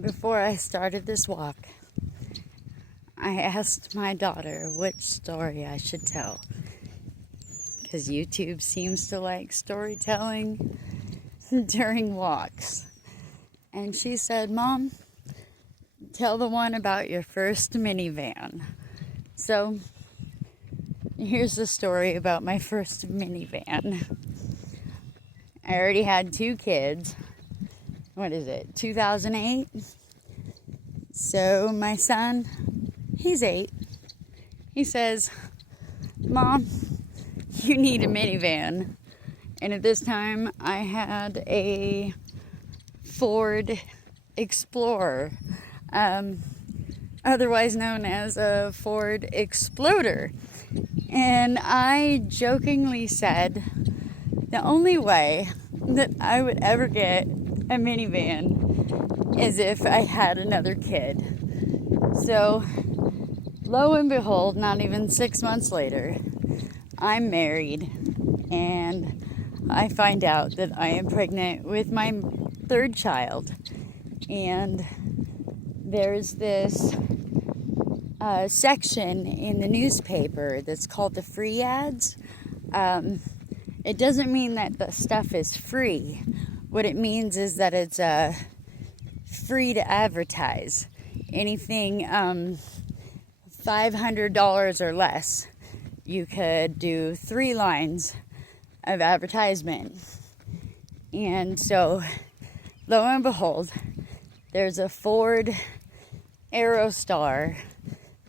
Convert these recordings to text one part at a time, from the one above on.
Before I started this walk, I asked my daughter which story I should tell. Because YouTube seems to like storytelling during walks. And she said, "Mom, tell the one about your first minivan." So, here's the story about my first minivan. I already had 2 kids. What is it, 2008? So my son, he's 8. He says, "Mom, you need a minivan." And at this time, I had a Ford Explorer, otherwise known as a Ford Exploder. And I jokingly said, the only way that I would ever get a minivan is if I had another kid. So, lo and behold, not even 6 months later, I'm married and I find out that I am pregnant with my 3rd child. And there's this section in the newspaper that's called the free ads. It doesn't mean that the stuff is free. What it means is that it's free to advertise. Anything $500 or less, you could do 3 lines of advertisement. And so, lo and behold, there's a Ford Aerostar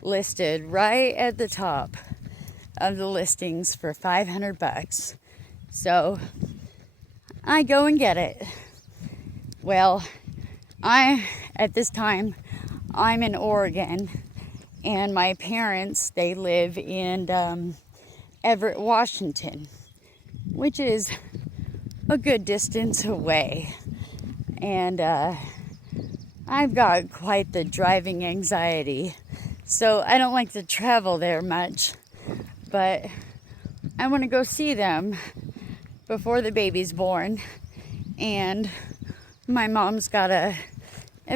listed right at the top of the listings for $500. So I go and get it. Well, at this time, I'm in Oregon, and my parents, they live in Everett, Washington, which is a good distance away. And I've got quite the driving anxiety, so I don't like to travel there much, but I want to go see them before the baby's born, and my mom's got a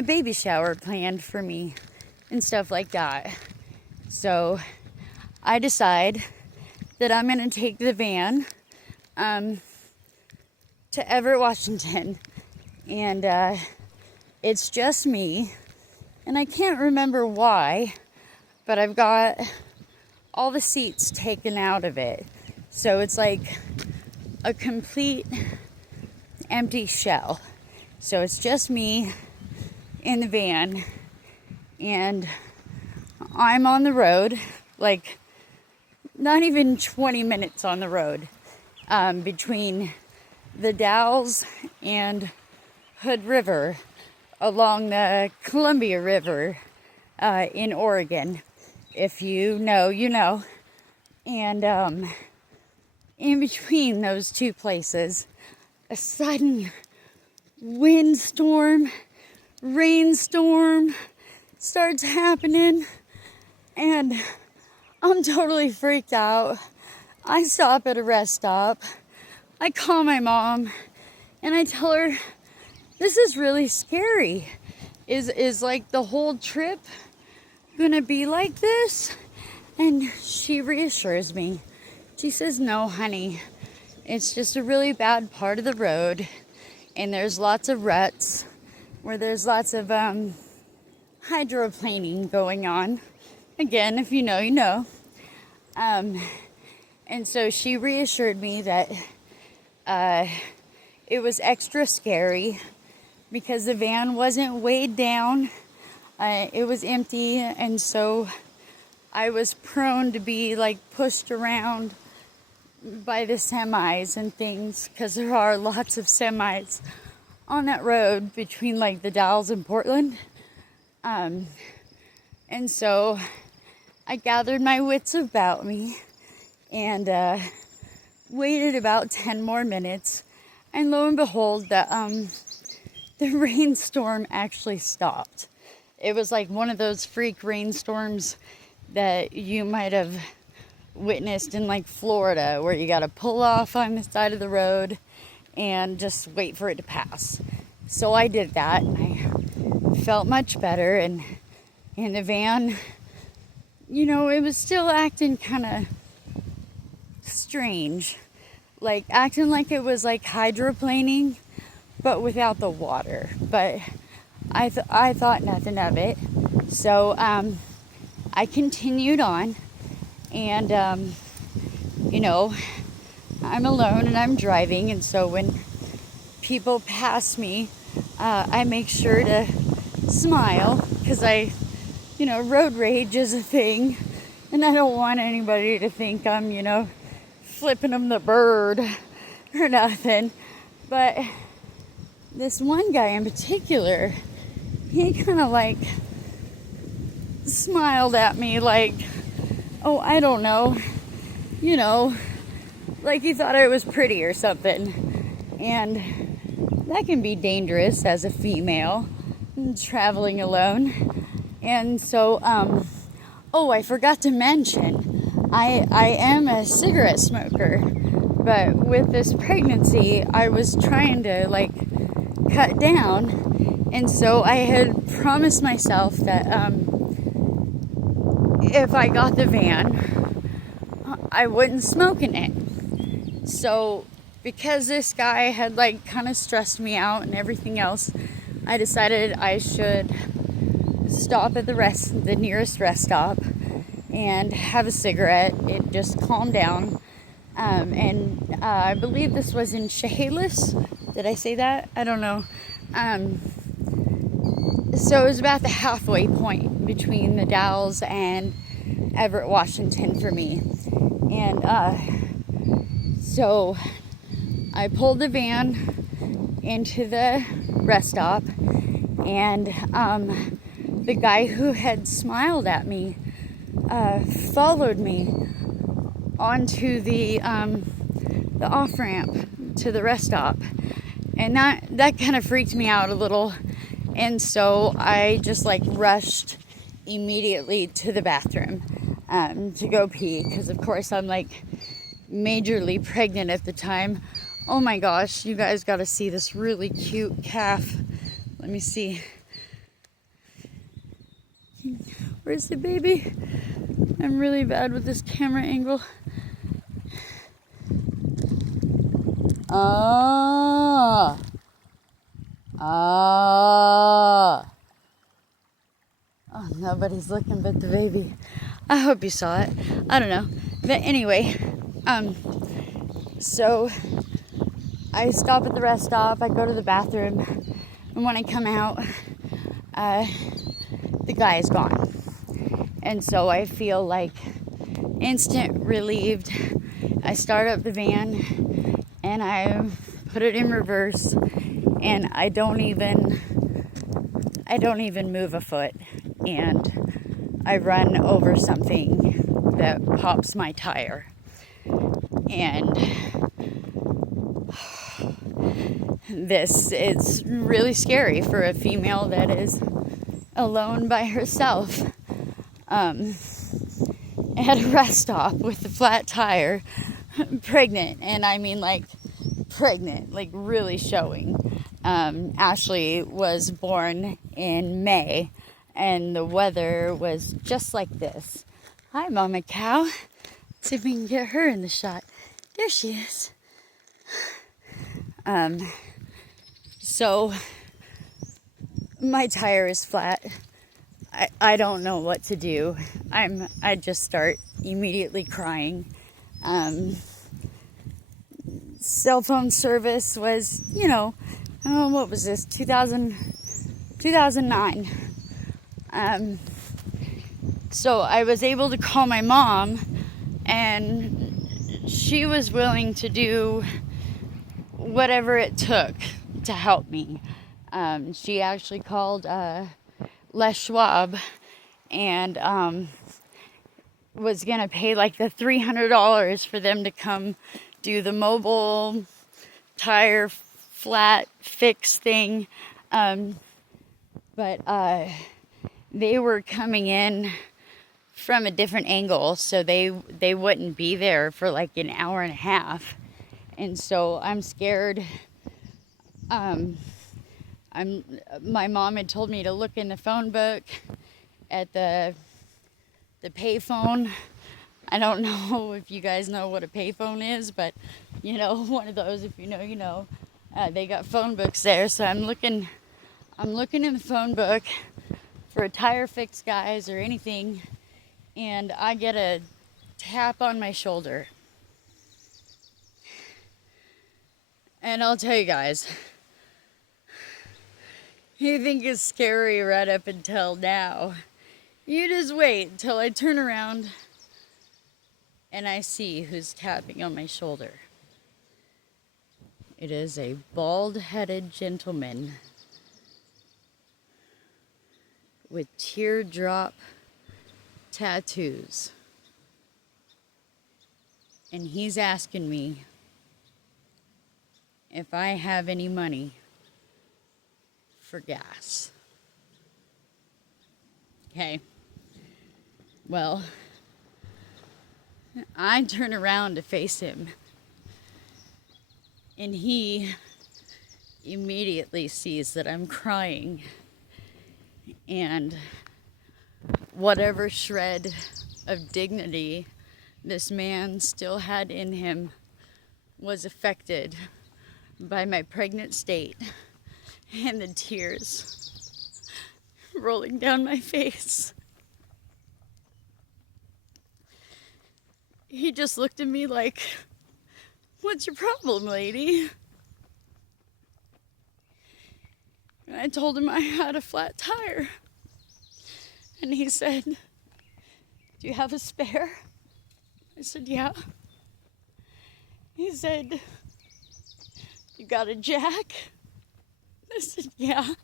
baby shower planned for me and stuff like that. So I decide that I'm going to take the van to Everett, Washington, and it's just me, and I can't remember why, but I've got all the seats taken out of it, so it's like a complete empty shell. So it's just me in the van, and I'm on the road, like not even 20 minutes on the road, between the Dalles and Hood River along the Columbia River in Oregon. If you know, you know. And in between those 2 places, a sudden windstorm, rainstorm starts happening, and I'm totally freaked out. I stop at a rest stop. I call my mom and I tell her, this is really scary. Is like the whole trip gonna be like this? And she reassures me. She says, "No, honey, it's just a really bad part of the road, and there's lots of ruts where there's lots of hydroplaning going on." Again, if you know, you know. And so she reassured me that it was extra scary because the van wasn't weighed down. It was empty, and so I was prone to be like pushed around by the semis and things, because there are lots of semis on that road between like the Dalles and Portland. And so I gathered my wits about me and waited about 10 more minutes, and lo and behold, the rainstorm actually stopped. It was like one of those freak rainstorms that you might have witnessed in like Florida, where you got to pull off on the side of the road and just wait for it to pass. So I did that, and I felt much better, and the van, it was still acting kind of strange, like acting like it was like hydroplaning, but without the water. But I thought nothing of it. So I continued on, and I'm alone and I'm driving, and so when people pass me, I make sure to smile, because road rage is a thing, and I don't want anybody to think I'm, flipping them the bird or nothing. But this one guy in particular, he kind of like smiled at me like, oh, I don't know, like he thought I was pretty or something. And that can be dangerous as a female traveling alone. And so, I forgot to mention, I am a cigarette smoker, but with this pregnancy, I was trying to like cut down, and so I had promised myself that if I got the van, I wouldn't smoke in it. So because this guy had like kind of stressed me out and everything else, I decided I should stop at the nearest rest stop and have a cigarette. It just calmed down. I believe this was in Chehalis. Did I say that? I don't know. So it was about the halfway point between the Dalles and Everett, Washington for me. And so I pulled the van into the rest stop, and the guy who had smiled at me followed me onto the off-ramp to the rest stop, and that kind of freaked me out a little, and so I just like rushed immediately to the bathroom to go pee, because of course I'm like majorly pregnant at the time. Oh my gosh, you guys got to see this really cute calf. Let me see. Where's the baby? I'm really bad with this camera angle. Oh, nobody's looking but the baby. I hope you saw it. I don't know. But anyway, so I stop at the rest stop, I go to the bathroom, and when I come out, the guy is gone. And so I feel like instant relieved. I start up the van and I put it in reverse, and I don't even move a foot, and I run over something that pops my tire. And it's really scary for a female that is alone by herself at a rest stop with a flat tire, pregnant. And I mean like pregnant, like really showing. Ashley was born in May, and the weather was just like this. Hi, Mama Cow. Let's see if we can get her in the shot. There she is. So my tire is flat. I don't know what to do. I just start immediately crying. Cell phone service was, what was this? 2009. So I was able to call my mom, and she was willing to do whatever it took to help me. She actually called Les Schwab and was gonna pay like the $300 for them to come do the mobile tire flat fix thing, but they were coming in from a different angle, so they wouldn't be there for like an hour and a half. And so I'm scared. I My mom had told me to look in the phone book at the payphone. I don't know if you guys know what a payphone is, but one of those, if you know, you know. They got phone books there, so I'm looking in the phone book for a tire fix, guys, or anything, and I get a tap on my shoulder. And I'll tell you guys, you think it's scary right up until now. You just wait until I turn around and I see who's tapping on my shoulder. It is a bald-headed gentleman with teardrop tattoos. And he's asking me if I have any money for gas. Okay. Well, I turn around to face him, and he immediately sees that I'm crying, and whatever shred of dignity this man still had in him was affected by my pregnant state and the tears rolling down my face. He just looked at me like, "What's your problem, lady?" And I told him I had a flat tire. And he said, "Do you have a spare?" I said, "Yeah." He said, "You got a jack?" I said, "Yeah."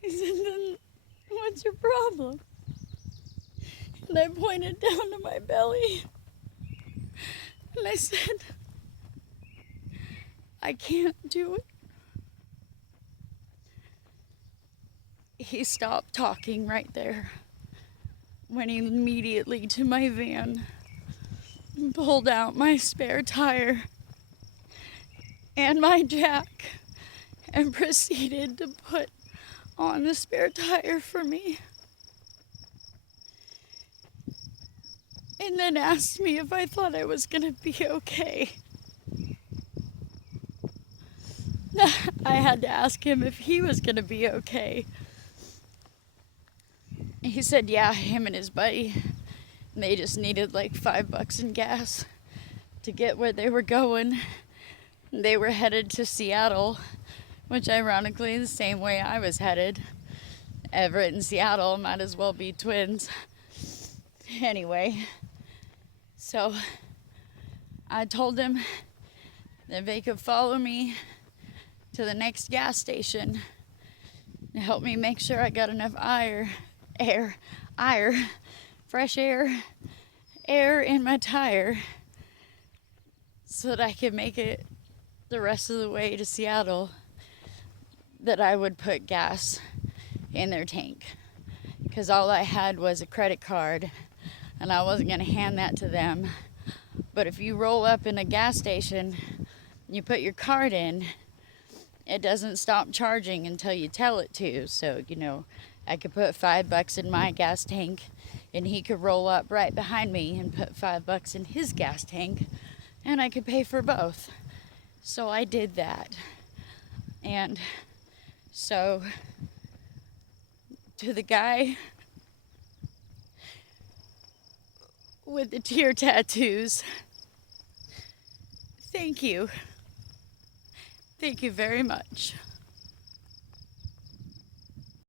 He said, "Then what's your problem?" And I pointed down to my belly. And I said, "I can't do it." He stopped talking right there, went immediately to my van, and pulled out my spare tire and my jack, and proceeded to put on the spare tire for me. And then asked me if I thought I was gonna be okay. I had to ask him if he was gonna be okay. He said, yeah, him and his buddy, they just needed like $5 in gas to get where they were going. They were headed to Seattle, which ironically is the same way I was headed. Everett and Seattle might as well be twins. Anyway, so I told them that they could follow me to the next gas station to help me make sure I got enough fresh air in my tire so that I could make it the rest of the way to Seattle, that I would put gas in their tank. Because all I had was a credit card, and I wasn't going to hand that to them. But if you roll up in a gas station, you put your card in, it doesn't stop charging until you tell it to. So, I could put $5 in my gas tank, and he could roll up right behind me and put $5 in his gas tank, and I could pay for both. So I did that. And so to the guy with the tear tattoos, thank you. Thank you very much.